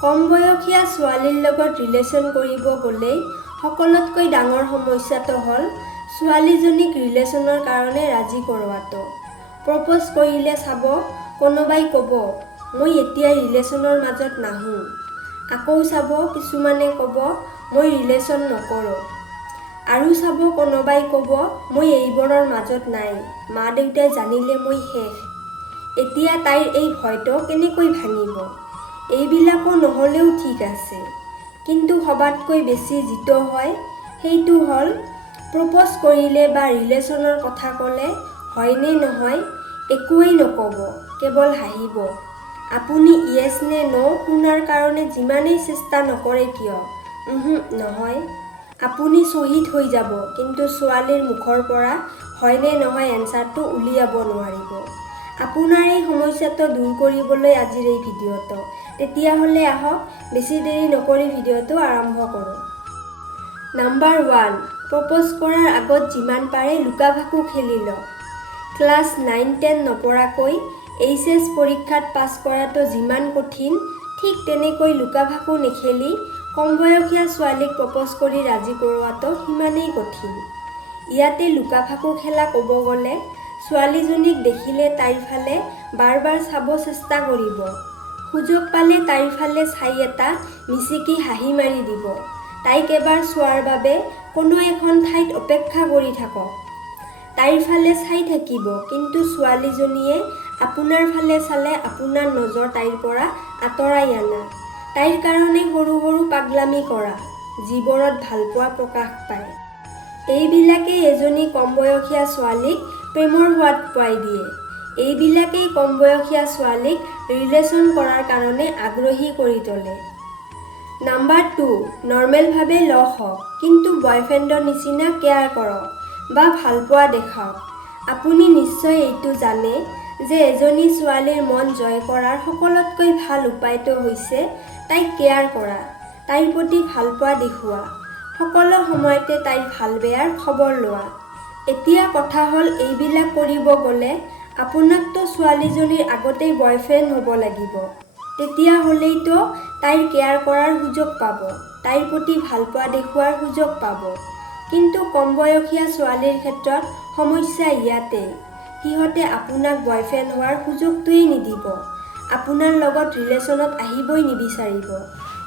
কম বয়সীয়া ছোৱালীৰ লগত ৰিলেশ্যন কৰিব গ'লে সকলোতকৈ ডাঙৰ সমস্যাটো হ'ল ছোৱালীজনীক ৰিলেশ্যনৰ কাৰণে ৰাজি কৰোৱাটো। প্ৰপ'জ কৰিলে চাব কোনোবাই ক'ব মই এতিয়া ৰিলেশ্যনৰ মাজত নাহোঁ। আকৌ চাব কিছুমানে ক'ব মই ৰিলেশ্যন নকৰোঁ। আৰু চাব কোনোবাই ক'ব মই এইবোৰৰ মাজত নাই, মা দেউতাই জানিলে মই শেষ। এতিয়া তাইৰ এই ভয়টো কেনেকৈ ভাঙিব? এইবিলাকো নহ'লেও ঠিক আছে, কিন্তু সবাতকৈ বেছি যিটো হয় সেইটো হ'ল প্ৰপ'জ কৰিলে বা ৰিলেশ্যনৰ কথা ক'লে হয়নে নহয় একোৱেই নক'ব, কেৱল হাঁহিব। আপুনি য়েছ নে ন' শুনাৰ কাৰণে যিমানেই চেষ্টা নকৰে কিয় নহয়। আপুনি শ্বহীদ হৈ যাব, কিন্তু ছোৱালীৰ মুখৰ পৰা হয়নে নহয় এনচাৰটো উলিয়াব নোৱাৰিব। আপোনাৰ এই সমস্যাটো দূৰ কৰিবলৈ আজিৰ এই ভিডিঅ'টো। তেতিয়াহ'লে আহক বেছি দেৰি নকৰি ভিডিঅ'টো আৰম্ভ কৰোঁ। নাম্বাৰ 1, প্ৰপ'জ কৰাৰ আগত যিমান পাৰে লুকা-ভাকু খেলি লওক। ক্লাছ 9-10 নপঢ়াকৈ HS পৰীক্ষাত পাছ কৰাটো যিমান কঠিন, ঠিক তেনেকৈ লুকা-ভাকু নেখেলি কম বয়সীয়া ছোৱালীক প্ৰপ'জ কৰি ৰাজি কৰোৱাটো সিমানেই কঠিন। ইয়াতে লুকা-ভাকু খেলা ক'ব গ'লে ছোৱালীজনীক দেখিলে তাইৰ ফালে বাৰ বাৰ চাব চেষ্টা কৰিব। সুযোগ পালে তাইৰ ফালে চাই এটা মিচিকি হাঁহি মাৰি দিব। তাইক এবাৰ চোৱাৰ বাবে কোনো এখন ঠাইত অপেক্ষা কৰি থাকক। তাইৰ ফালে চাই থাকিব, কিন্তু ছোৱালীজনীয়ে আপোনাৰ ফালে চালে আপোনাৰ নজৰ তাইৰ পৰা আঁতৰাই আনা। তাইৰ কাৰণে সৰু সৰু পাগলামি কৰা, যিবোৰত ভালপোৱা প্ৰকাশ পায়। এইবিলাকেই এজনী কম বয়সীয়া ছোৱালীক প্ৰেমৰ সোৱাদ পোৱাই দিয়ে। এইবিলাকেই কম বয়সীয়া ছোৱালীক ৰিলেশ্যন কৰাৰ কাৰণে আগ্ৰহী কৰি তোলে। নাম্বাৰ 2, নৰ্মেলভাৱে লগ হওক, কিন্তু বয়ফ্ৰেণ্ডৰ নিচিনা কেয়াৰ কৰক বা ভালপোৱা দেখাওক। আপুনি নিশ্চয় এইটো জানে যে এজনী ছোৱালীৰ মন জয় কৰাৰ সকলোতকৈ ভাল উপায়টো হৈছে তাইক কেয়াৰ কৰা, তাইৰ প্ৰতি ভালপোৱা দেখুওৱা, সকলো সময়তে তাইৰ ভাল বেয়াৰ খবৰ লোৱা। এতিয়া কথা হ'ল এইবিলাক কৰিব গ'লে আপোনাকতো ছোৱালীজনীৰ আগতেই বয়ফ্ৰেণ্ড হ'ব লাগিব। তেতিয়াহ'লেইতো তাইৰ কেয়াৰ কৰাৰ সুযোগ পাব, তাইৰ প্ৰতি ভালপোৱা দেখুওৱাৰ সুযোগ পাব। কিন্তু কম বয়সীয়া ছোৱালীৰ ক্ষেত্ৰত সমস্যা ইয়াতেই, সিহঁতে আপোনাক বয়ফ্ৰেণ্ড হোৱাৰ সুযোগটোৱেই নিদিব, আপোনাৰ লগত ৰিলেশ্যনত আহিবই নিবিচাৰিব।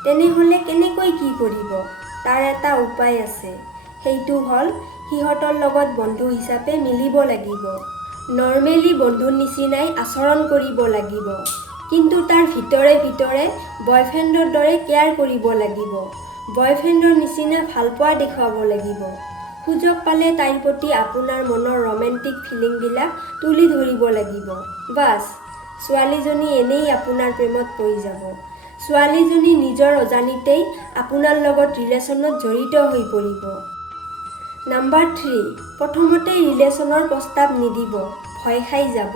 তেনেহ'লে কেনেকৈ কি কৰিব? তাৰ এটা উপায় আছে, সেইটো হ'ল সিহঁতৰ লগত বন্ধু হিচাপে মিলিব লাগিব। নৰ্মেলি বন্ধুৰ নিচিনাই আচৰণ কৰিব লাগিব, কিন্তু তাৰ ভিতৰে ভিতৰে বয়ফ্ৰেণ্ডৰ দৰে কেয়াৰ কৰিব লাগিব, বয়ফ্ৰেণ্ডৰ নিচিনা ভালপোৱা দেখুৱাব লাগিব। সুযোগ পালে তাইৰ প্ৰতি আপোনাৰ মনৰ ৰোমেণ্টিক ফিলিংবিলাক তুলি ধৰিব লাগিব। বাছ, ছোৱালীজনী এনেই আপোনাৰ প্ৰেমত পৰি যাব। ছোৱালীজনী নিজৰ অজানিতেই আপোনাৰ লগত ৰিলেশ্যনত জড়িত হৈ পৰিব। নাম্বাৰ 3, প্ৰথমতে ৰিলেশ্যনৰ প্ৰস্তাৱ নিদিব, ভয় খাই যাব।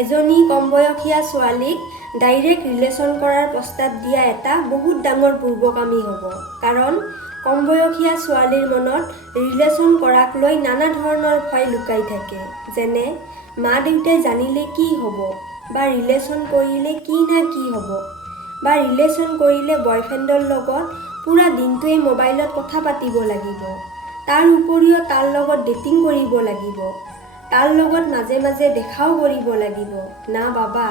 এজনী কম বয়সীয়া ছোৱালীক ডাইৰেক্ট ৰিলেশ্যন কৰাৰ প্ৰস্তাৱ দিয়া এটা বহুত ডাঙৰ পূৰ্বগামী হ'ব। কাৰণ কম বয়সীয়া ছোৱালীৰ মনত ৰিলেশ্যন কৰাক লৈ নানা ধৰণৰ ভয় লুকাই থাকে। যেনে মা দেউতাই জানিলে কি হ'ব, বা ৰিলেশ্যন কৰিলে কি না কি হ'ব, বা ৰিলেশ্যন কৰিলে বয়ফ্ৰেণ্ডৰ লগত পুৰা দিনটোৱেই মোবাইলত কথা পাতিব লাগিব, তাৰ উপৰিও তাৰ লগত ডেটিং কৰিব লাগিব, তাৰ লগত মাজে মাজে দেখাও কৰিব লাগিব। না বাবা,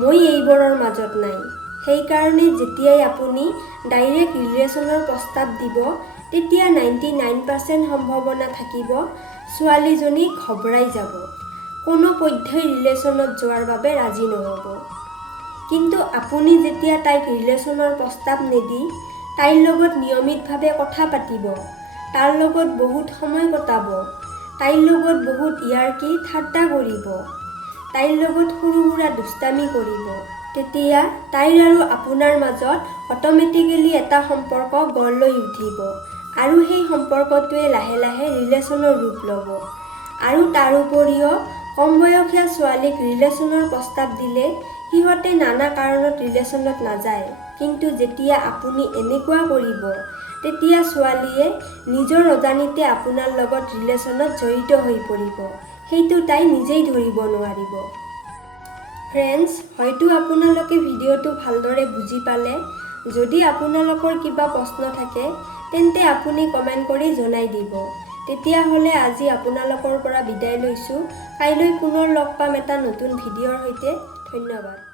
মই এইবোৰৰ মাজত নাই। সেইকাৰণে যেতিয়াই আপুনি ডাইৰেক্ট ৰিলেশ্যনৰ প্ৰস্তাৱ দিব, তেতিয়া 99% সম্ভাৱনা থাকিব ছোৱালীজনী ঘবৰাই যাব, কোনো পধ্যেই ৰিলেশ্যনত যোৱাৰ বাবে ৰাজি নহ'ব। কিন্তু আপুনি যেতিয়া তাইক ৰিলেশ্যনৰ প্ৰস্তাৱ নিদি তাইৰ লগত নিয়মিতভাৱে কথা পাতিব, তাৰ লগত বহুত সময় কটাব, তাইৰ লগত বহুত ইয়াৰ্কি ঠাট্টা কৰিব, তাইৰ লগত সৰু সুৰা দুষ্টামি কৰিব, তেতিয়া তাইৰ আৰু আপোনাৰ মাজত অট'মেটিকেলি এটা সম্পৰ্ক গঢ় লৈ উঠিব, আৰু সেই সম্পৰ্কটোৱে লাহে লাহে ৰিলেশ্যনৰ ৰূপ ল'ব। আৰু তাৰ উপৰিও কম বয়সীয়া ছোৱালীক ৰিলেশ্যনৰ প্ৰস্তাৱ দিলে সিহঁতে নানা কাৰণত ৰিলেশ্যনত নাযায়, কিন্তু যেতিয়া আপুনি এনেকুৱা কৰিব, তেতিয়া ছোৱালীয়ে নিজৰ অজানিতে আপোনাৰ লগত ৰিলেশ্যনত জড়িত হৈ পৰিব। সেইটো তাই নিজেই ধৰিব নোৱাৰিব। ফ্ৰেণ্ডছ, হয়তো আপোনালোকে ভিডিঅ'টো ভালদৰে বুজি পালে। যদি আপোনালোকৰ কিবা প্ৰশ্ন থাকে তেন্তে আপুনি কমেণ্ট কৰি জনাই দিব। তেতিয়াহ'লে আজি আপোনালোকৰ পৰা বিদায় লৈছোঁ। কাইলৈ পুনৰ লগ পাম এটা নতুন ভিডিঅ'ৰ সৈতে। ধন্যবাদ।